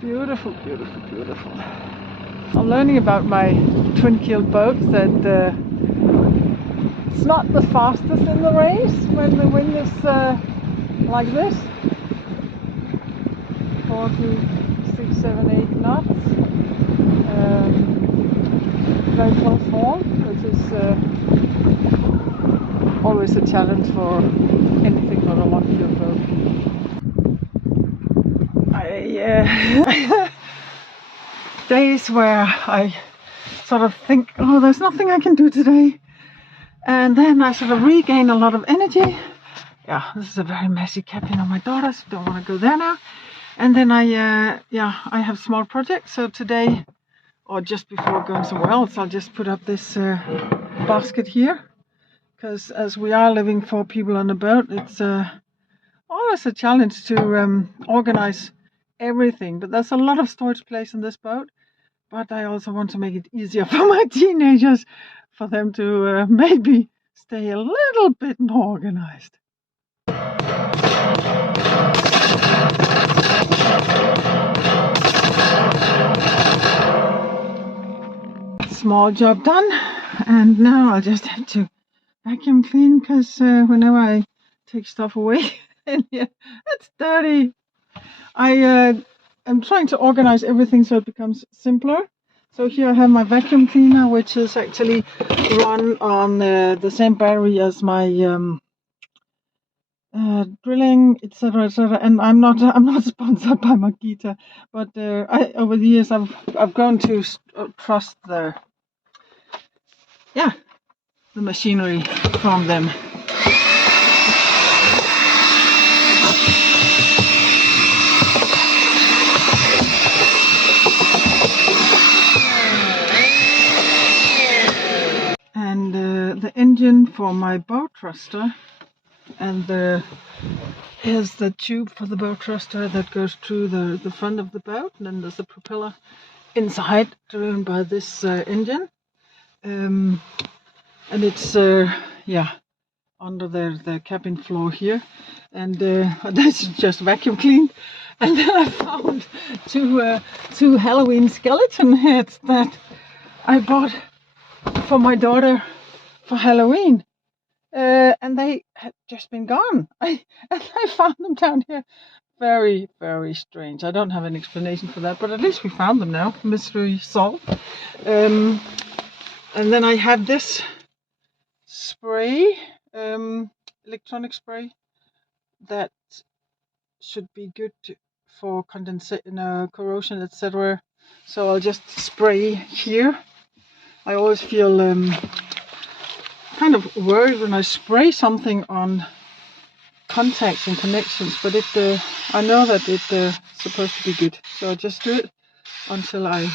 Beautiful, beautiful, beautiful. I'm learning about my twin-keeled boat that it's not the fastest in the race when the wind is like this. 4 to 6, 7, 8 knots. Very close haul, which is always a challenge for anything but a one-keeled boat. Days where I sort of think, oh, there's nothing I can do today, and then I sort of regain a lot of energy. Yeah, this is a very messy cabin on my daughter's. Don't want to go there now. And then I have small projects. So today, or just before going somewhere else, I'll just put up this basket here, because as we are living 4 people on a boat, it's always a challenge to organize everything. But there's a lot of storage place in this boat. But I also want to make it easier for my teenagers, for them to maybe stay a little bit more organized. Small job done, and now I'll just have to vacuum clean, because whenever I take stuff away in here, it's dirty. I'm trying to organize everything so it becomes simpler. So here I have my vacuum cleaner, which is actually run on the same battery as my drilling, etc., etc. And I'm not sponsored by Makita, but over the years I've grown to trust the machinery from them. And the engine for my bow thruster, and here's the tube for the bow thruster that goes through the front of the boat, and then there's a propeller inside driven by this engine, and it's under the cabin floor here, and that's just vacuum cleaned. And then I found two Halloween skeleton heads that I bought for my daughter for Halloween, and they had just been gone. I found them down here. Very, very strange. I don't have an explanation for that, but at least we found them now. Mystery solved. And then I have this spray, electronic spray, that should be good for corrosion, etc. So I'll just spray here. I always feel kind of worried when I spray something on contacts and connections, but I know that it's supposed to be good, so I just do it until I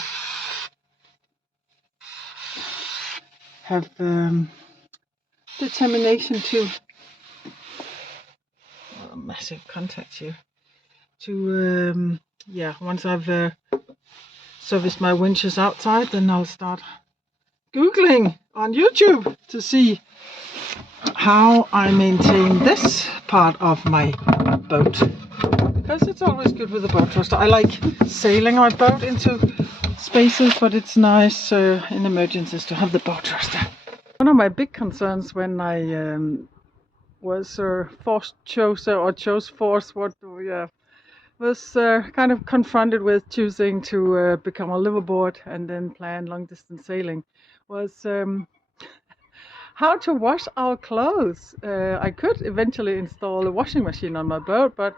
have determination to massive contacts here to once I've serviced my winches outside, then I'll start Googling on YouTube to see how I maintain this part of my boat, because it's always good with a boat thruster. I like sailing my boat into spaces, but it's nice in emergencies to have the boat thruster. One of my big concerns when I was was kind of confronted with choosing to become a liveaboard and then plan long distance sailing, was how to wash our clothes. I could eventually install a washing machine on my boat, but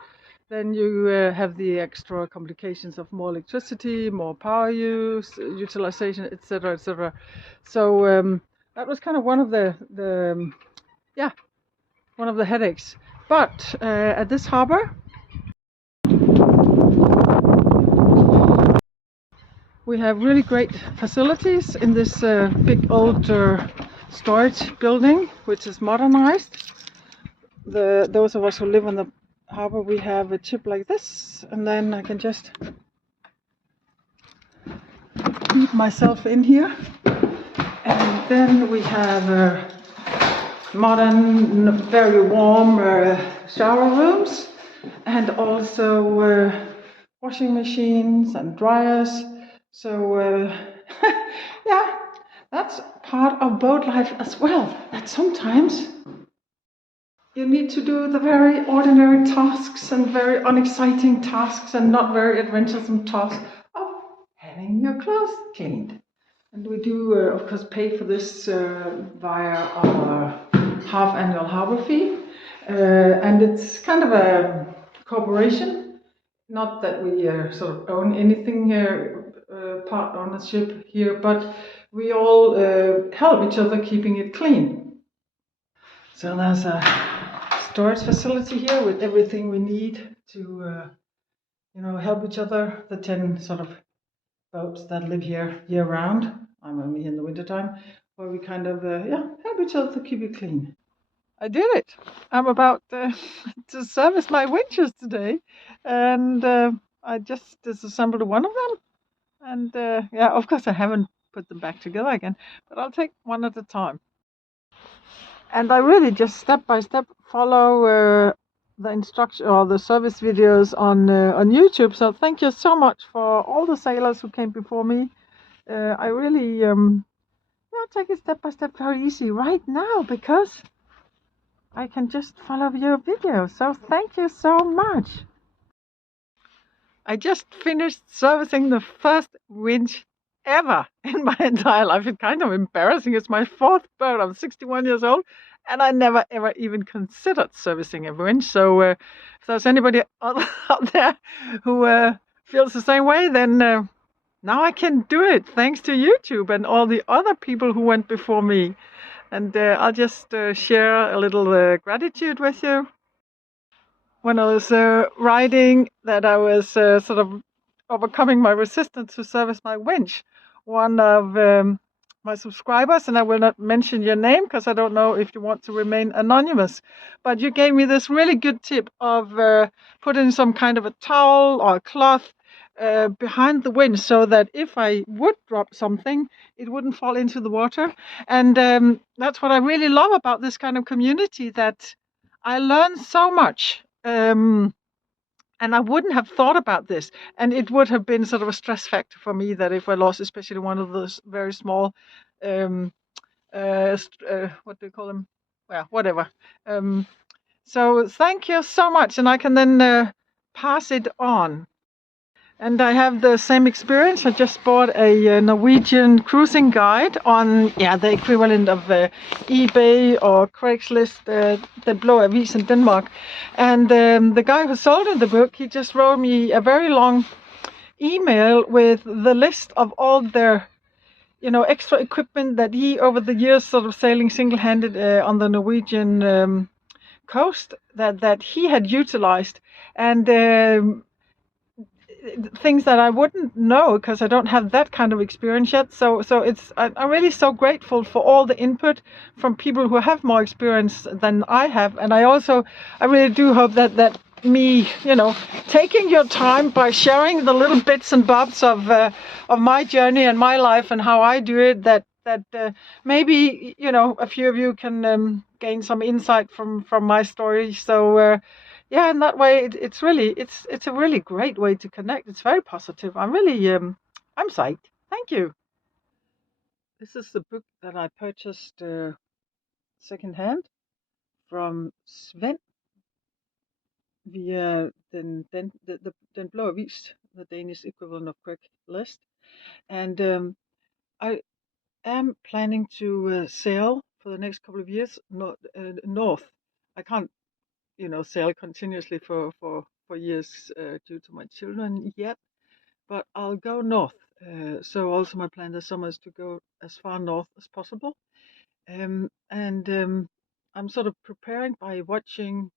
then you have the extra complications of more electricity, more power use, utilization, etc., etc. So that was kind of one of the headaches. But at this harbor, we have really great facilities in this big old storage building, which is modernized. Those of us who live on the harbor, we have a chip like this, and then I can just keep myself in here. And then we have modern, very warm shower rooms, and also washing machines and dryers. So yeah, that's part of boat life as well. That sometimes you need to do the very ordinary tasks and very unexciting tasks and not very adventuresome tasks of having your clothes cleaned. And we do, of course, pay for this via our half annual harbor fee. And it's kind of a corporation, not that we sort of own anything here, part ownership here, but we all help each other keeping it clean. So there's a storage facility here with everything we need to, help each other. The 10 sort of boats that live here year round. I'm only here in the wintertime, where we kind of, help each other to keep it clean. I did it. I'm about to service my winches today, and I just disassembled one of them. And of course, I haven't put them back together again, but I'll take one at a time. And I really just step by step follow the instruction or the service videos on YouTube. So thank you so much for all the sailors who came before me. I really take it step by step, very easy right now, because I can just follow your video. So thank you so much. I just finished servicing the first winch ever in my entire life. It's kind of embarrassing. It's my fourth boat. I'm 61 years old, and I never ever even considered servicing a winch. So if there's anybody out there who feels the same way, then now I can do it thanks to YouTube and all the other people who went before me. And I'll just share a little gratitude with you. When I was writing that I was sort of overcoming my resistance to service my winch, one of my subscribers, and I will not mention your name because I don't know if you want to remain anonymous, but you gave me this really good tip of putting some kind of a towel or a cloth behind the winch so that if I would drop something, it wouldn't fall into the water. And that's what I really love about this kind of community, that I learned so much. And I wouldn't have thought about this. And it would have been sort of a stress factor for me that if I lost, especially one of those very small, what do you call them? Well, whatever. So thank you so much. And I can then pass it on. And I have the same experience. I just bought a Norwegian cruising guide on the equivalent of eBay or Craigslist, the Blå Avis in Denmark. And the guy who sold in the book, he just wrote me a very long email with the list of all their extra equipment that he, over the years, sort of sailing single-handed on the Norwegian coast, that he had utilized. And things that I wouldn't know because I don't have that kind of experience yet. So I'm really so grateful for all the input from people who have more experience than I have. And I really do hope that me, taking your time by sharing the little bits and bobs of my journey and my life and how I do it, that maybe a few of you can gain some insight from my story. So in that way, it's a really great way to connect. It's very positive. I'm really I'm psyched. Thank you. This is the book that I purchased secondhand from Sven via Den Blå Avis, the Danish equivalent of Craigslist. And I am planning to sail for the next couple of years north. I can't sail continuously for years due to my children yet, but I'll go north. So also my plan this summer is to go as far north as possible. And I'm sort of preparing by watching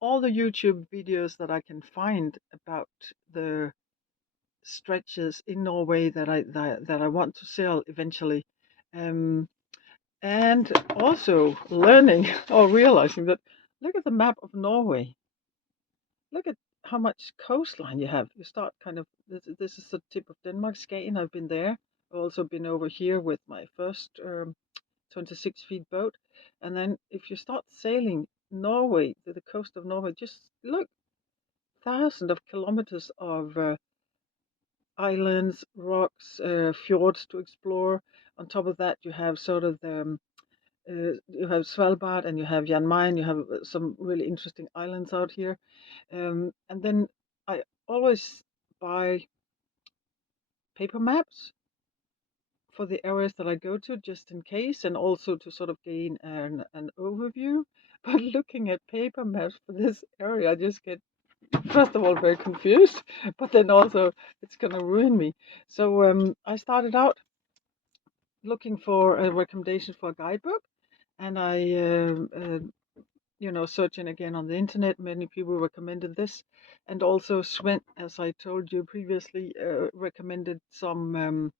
all the YouTube videos that I can find about the stretches in Norway that I want to sail eventually. And also learning or realizing that, look at the map of Norway. Look at how much coastline you have. You start kind of, this is the tip of Denmark, Skagen. I've been there. I've also been over here with my first 26 feet boat. And then if you start sailing Norway, to the coast of Norway, just look thousands of kilometers of islands, rocks, fjords to explore. On top of that, you have sort of you have Svalbard and you have Jan Mayen. You have some really interesting islands out here. And then I always buy paper maps for the areas that I go to, just in case, and also to sort of gain an overview. But looking at paper maps for this area, I just get, first of all, very confused, but then also it's going to ruin me. So I started out looking for a recommendation for a guidebook, and searching again on the internet. Many people recommended this, and also Sven, as I told you previously, recommended some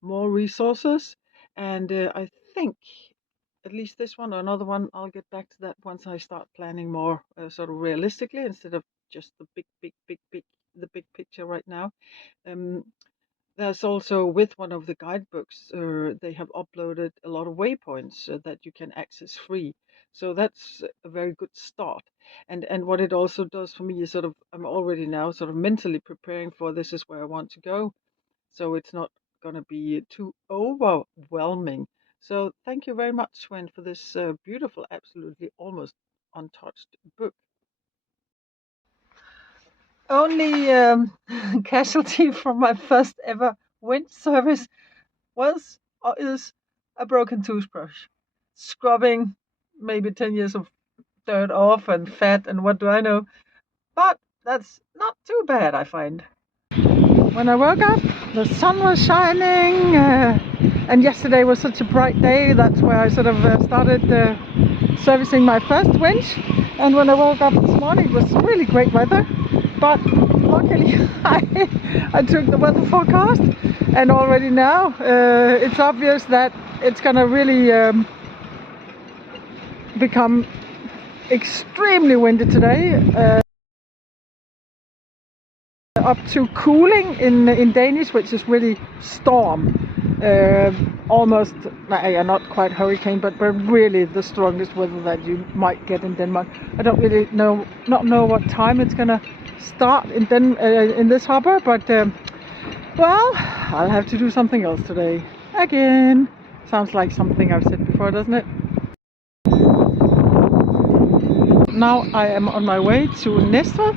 more resources. And I think at least this one or another one, I'll get back to that once I start planning more sort of realistically instead of just the the big picture right now. Um, there's also with one of the guidebooks, they have uploaded a lot of waypoints that you can access free. So that's a very good start. And what it also does for me is sort of I'm already now sort of mentally preparing for this is where I want to go. So it's not going to be too overwhelming. So thank you very much, Swen, for this beautiful, absolutely almost untouched book. Only casualty from my first ever wind service was or is a broken toothbrush. Scrubbing maybe 10 years of dirt off and fat and what do I know. But that's not too bad, I find. When I woke up, the sun was shining, and yesterday was such a bright day. That's where I sort of started servicing my first winch. And when I woke up this morning, it was really great weather. But luckily, I took the weather forecast, and already now it's obvious that it's going to really become extremely windy today. Up to cooling in Danish, which is really storm. Almost, not quite hurricane, but really the strongest weather that you might get in Denmark. I don't really not know what time it's gonna start in this harbor, but well, I'll have to do something else today. Again, sounds like something I've said before, doesn't it? Now I am on my way to Næstved,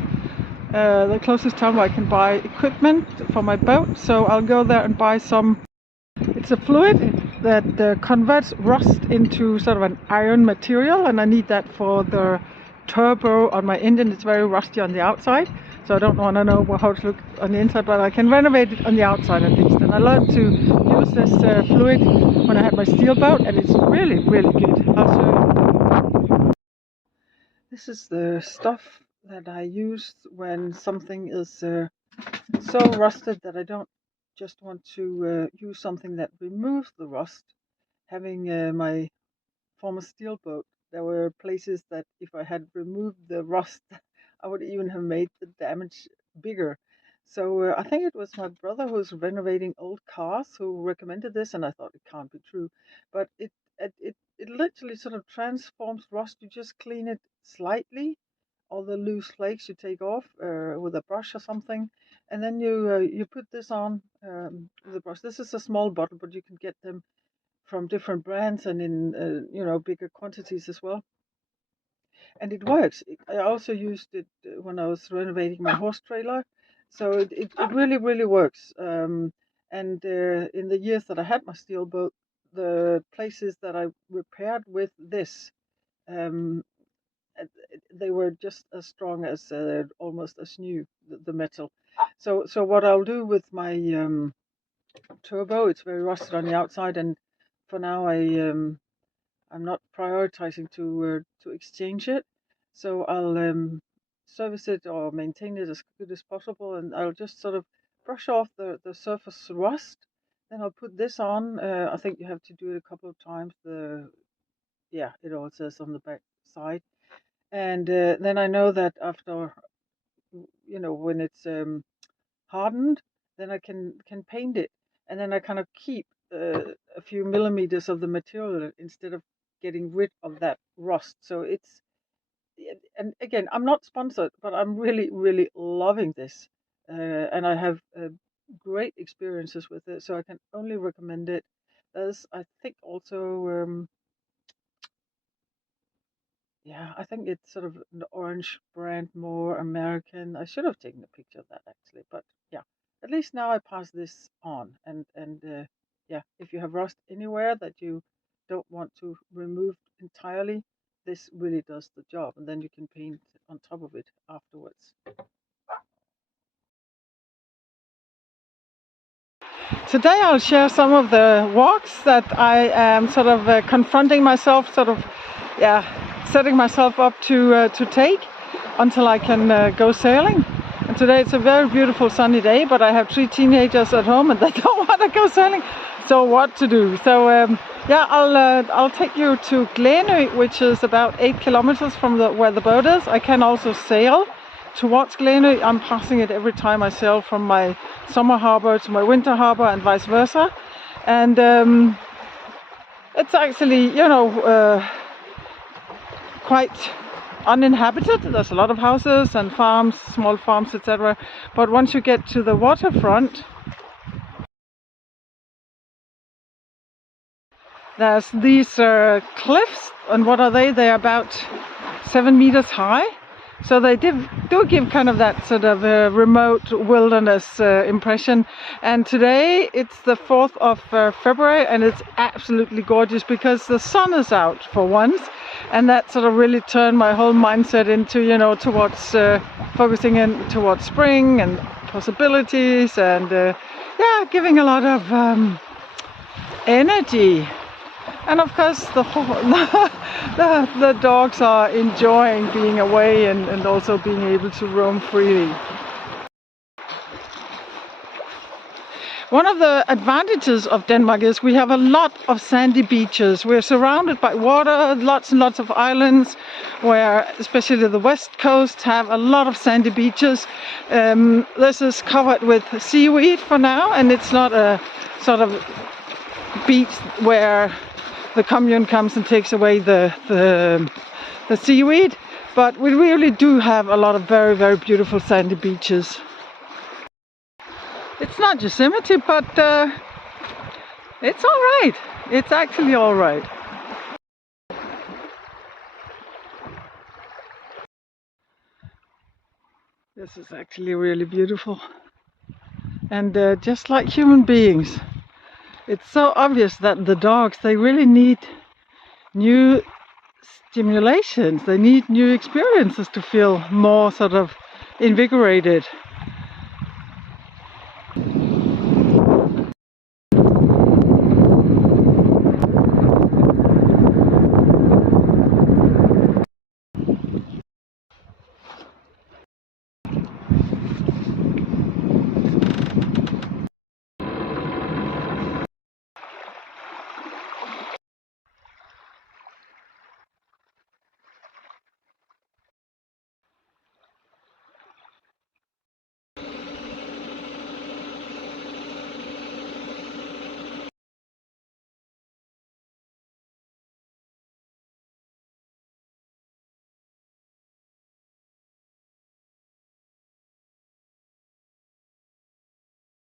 the closest town where I can buy equipment for my boat. So I'll go there and buy some. It's a fluid that converts rust into sort of an iron material, and I need that for the turbo on my engine. It's very rusty on the outside, so I don't want to know how it looks on the inside, but I can renovate it on the outside at least. And I learned to use this fluid when I had my steel boat, and it's really, really good. I'll show you. This is the stuff that I use when something is so rusted that I don't just want to use something that removes the rust. Having my former steel boat, there were places that if I had removed the rust, I would even have made the damage bigger. So I think it was my brother who was renovating old cars who recommended this, and I thought it can't be true. But it literally sort of transforms rust. You just clean it slightly, all the loose flakes you take off with a brush or something, and then you put this on with a brush. This is a small bottle, but you can get them from different brands and in bigger quantities as well. And it works. I also used it when I was renovating my horse trailer, so it really really works. And in the years that I had my steel boat, the places that I repaired with this, um, they were just as strong as almost as new, the metal. So what I'll do with my turbo, it's very rusted on the outside, and for now I'm not prioritizing to exchange it. So I'll service it or maintain it as good as possible, and I'll just sort of brush off the surface rust. Then I'll put this on. I think you have to do it a couple of times. It all says on the back side. And then I know that after, when it's hardened, then I can paint it, and then I kind of keep a few millimeters of the material instead of getting rid of that rust. So and again, I'm not sponsored, but I'm really, really loving this, and I have great experiences with it, so I can only recommend it. There's, I think, also, yeah, I think it's sort of an orange brand, more American. I should have taken a picture of that actually, but yeah, at least now I pass this on, and yeah, if you have rust anywhere that you don't want to remove entirely, this really does the job, and then you can paint on top of it afterwards. Today I'll share some of the walks that I am sort of confronting myself, sort of, yeah, setting myself up to take until I can go sailing. And today it's a very beautiful sunny day, but I have 3 teenagers at home and they don't want to go sailing. So what to do? So yeah, I'll take you to Glenøy, which is about 8 kilometers from where the boat is. I can also sail towards Glenøy. I'm passing it every time I sail from my summer harbor to my winter harbor and vice versa. And it's actually, you know, quite uninhabited. There's a lot of houses and farms, small farms, etc. But once you get to the waterfront, there's these cliffs, and what are they? They're about 7 meters high. So they do give kind of that sort of remote wilderness impression. And today it's the 4th of February, and it's absolutely gorgeous because the sun is out for once. And that sort of really turned my whole mindset into, you know, towards focusing in towards spring and possibilities, and yeah, giving a lot of energy. And of course the dogs are enjoying being away and also being able to roam freely. One of the advantages of Denmark is we have a lot of sandy beaches. We're surrounded by water, lots and lots of islands, where especially the west coast have a lot of sandy beaches. This is covered with seaweed for now, and it's not a sort of beach where the commune comes and takes away the seaweed, but we really do have a lot of very, very beautiful sandy beaches. It's not Yosemite, but it's all right. It's actually all right. This is actually really beautiful, and just like human beings, it's so obvious that the dogs, they really need new stimulations. They need new experiences to feel more sort of invigorated.